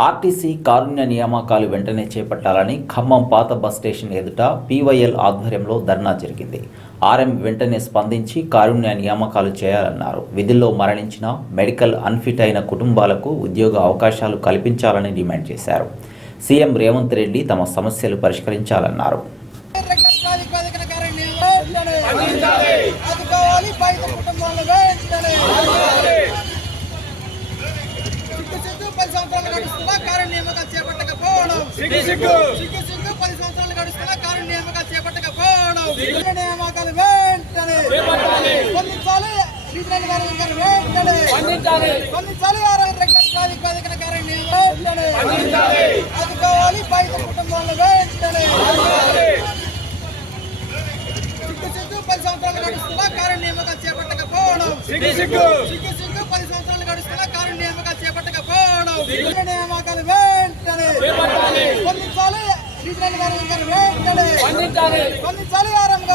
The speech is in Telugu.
ఆర్టీసీ కారుణ్య నియామకాలు వెంటనే చేపట్టాలని ఖమ్మం పాత బస్ స్టేషన్ ఎదుట పీవైఎల్ ఆధ్వర్యంలో ధర్నా జరిగింది ఆర్ఎం వెంటనే స్పందించి కారుణ్య నియామకాలు చేయాలన్నారు విధుల్లో మరణించిన మెడికల్ అన్ఫిట్ అయిన కుటుంబాలకు ఉద్యోగ అవకాశాలు కల్పించాలని డిమాండ్ చేశారు సీఎం రేవంత్ రెడ్డి తమ సమస్యలు పరిష్కరించాలన్నారు ప్రాతిపదికన కారణి వెంటనే ఆదుకోవాలి బాధిత కుటుంబాలను వెంటనే సిగ్గు సిగ్గు పది సంవత్సరాలు గడుస్తున్నా కారణి నియామకాలు చేపట్టకపోవడం. సిగ్గు సిగ్గు. పది సంవత్సరాలు గడుస్తున్నా కారణి నియామకాలు చేపట్టకపోవడం నియామకాలు వెంటనే స్పందించాలి. రీజనల్ గారు వెంటనే స్పందించాలి. ఆరోగ్య రెగ్యులర్ ప్రాతిపదికన కారణి వెంటనే ఆదుకోవాలి. కుటుంబాలను వెంటనే సిగ్గు సిగ్గు. పది సంవత్సరాలు గడుస్తున్నా కారణి నియామకాలు చేపట్టకపోవడం సిగ్గు. సిగ్గు సిగ్గు సిగ్గు పది సంవత్సరాలు గడుస్తున్నా కారణి నియామకాలు చేపట్టకపోవడం రీజనల్ నియామకాలు వెంటనే. స్పందించాలి. రీజనల్ గారు వెంటనే. స్పందించాలి. ఆరం గారు